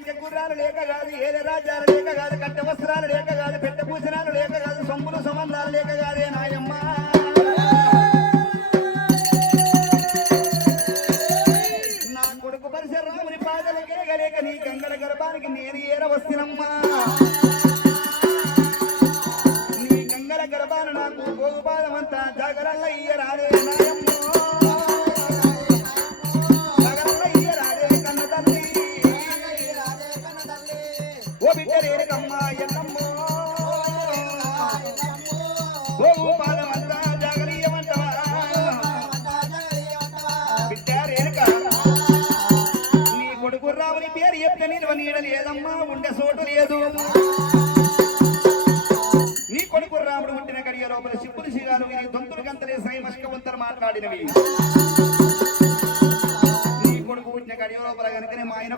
ఎల్లమ్మ గుర్రాలు లేక కాదు ఏళ్ళ రాజ్యాలు లేక కాదు కట్ట వస్త్రాలు లేక కాదు పెట్ట పూజనాలు లేక కాదు సొమ్ములు సంబంధాలు లేక కాదే నాయమ్మ. నా కొడుకు పరిసరాముని పాదలకే గలేక నీ గంగల గర్భానికి నేను ఏర వస్తున్నమ్మా నీ గంగల గర్భాన నాకు గోగుపాదమంతా జాగరల్ల ఇయ్యరాదే నాయమ్మ. ఓ బిడ్డ రేణుకమ్మ ఓ జాగరీయమంటవా బిడ్డ రేణుక నీ కొడుకు పేరు చెప్తే నిల్వ నీడ లేదమ్మా ఉండే చోటు లేదు నీ కొడుకు రాముడు ఉంటిన గడియ లోపల శివుని శిగాలు దొంతులు గంతలే శ్రీ మష్కవంతరు మాట్లాడినవి.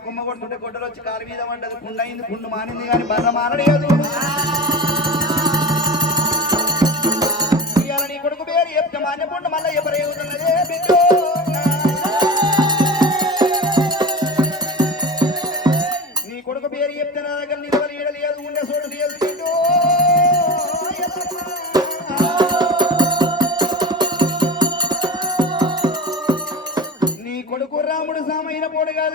కుమ్మగొడుతుంటే గొడ్డలు వచ్చి కారు మీద పడ్డది. పుండు అయింది పుండు మానింది కానీ బర్ర మారలేదు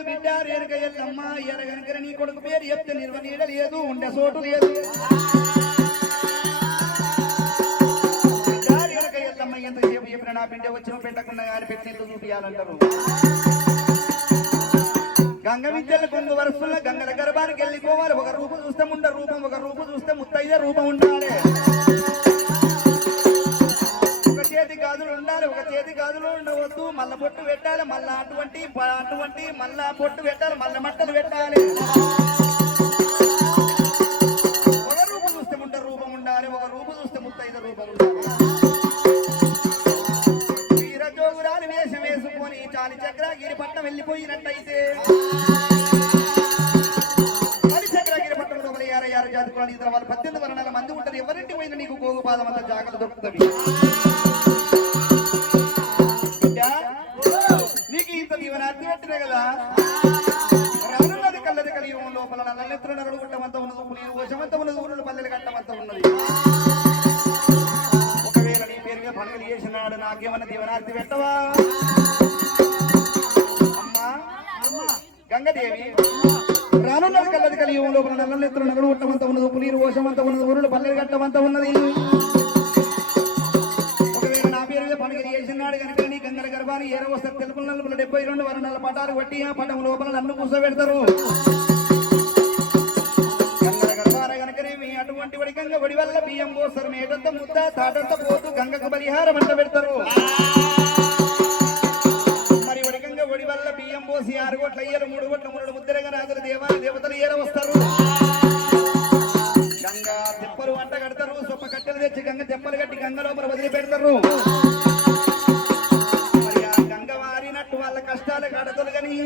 బిడ్డ రేణుక ఎల్లమ్మ ఎరగనకర నీ కొడుకు పేరు చెప్తే నిల్వ నీడ లేదు ఉండే చోటు లేదు. బిడ్డ రేణుక ఎల్లమ్మ ఎంతసేపు చెప్పిన నా బిడ్డ వచ్చిన పెట్టకుండా కానీ పెట్టినట్టు చూపియాలంటారు? గంగ విద్యల కొంగు వరుసల్లో గంగల గర్భానికి వెళ్ళిపోవాలి. ఒక రూపు చూస్తే ఉండ రూపం ఒక రూపు చూస్తే ముత్తయ్య రూపం ఉండాలి. చేతి గాజులు ఉండాలి ఒక చేతి గాజులు ఉండవద్దు. మల్ల బొట్టు పెట్టాలి మళ్ళా అటువంటి అటువంటి మళ్ళా బొట్టు పెట్టాలి మళ్ళీ మట్టలు పెట్టాలి. ఒక రూపు చూస్తే ముంట రూపం ఉండాలి ఒక రూపు చూస్తే ముత్తైదు రూపం ఉండాలి. వీరజోగురాలు వేషం వేసుకొని చాలి చక్రగిరి పట్నం వెళ్ళిపోయినట్టయితే చాలి చక్రగిరి యార జాతకులు ఇద్దరు వాళ్ళు పద్దెనిమిది వర్ణాల మంది ఉంటారు. ఎవరింటి పోయిన నీకు గోగుపాదం అంత జాగ్రత్త దొరుకుతుంది. నీరు వశమంత ఉన్నది ఊరులు పల్లెలు కట్టమంతా ఉన్నది. ఒకవేళ నీ పేరు మీద పనులు చేసినాడు నాకేమన్నా దీవనార్థి పెట్టవా? అమ్మా గంగదేవి రానున్నది కల్లది కలియుగం లోపల నల్లెత్తుల నగలు గుట్టమంతా ఉన్నది ఉప్పు నీరు వశమంతా ఉన్నది ఊరులు పల్లెలు కట్టమంతా ఉన్నది. ఒకవేళ నా పేరు మీద పనులు చేసినాడు కనుక నీ గంగల గర్భాన్ని ఏరవస్తారు తెలుపు నలుపుల డెబ్బై రెండు వర్ణాల పటాలు కొట్టి ఆ పటం లోపల నన్ను కూర్చోబెడతారు. అటువంటి వడికంగా ఒడి వల్ల బియ్యం పోస్తారు. మేడంత ముద్ద తాటంత పోతూ గంగకు పరిహారం అంట పెడతారు. మరి వడికంగా ఒడి వల్ల బియ్యం పోసి ఆరు గోట్ల అయ్యారు మూడు గోట్ల మూడు ముద్దరంగా నాగరు దేవాలు దేవతలు ఏర వస్తారు. గంగా తెప్పలు వంట కడతారు. సొప్ప కట్టెలు తెచ్చి గంగ తెప్పలు కట్టి గంగలో లోపల వదిలి పెడతారు. గంగ వారినట్టు వాళ్ళ కష్టాలు కడతలు కానీ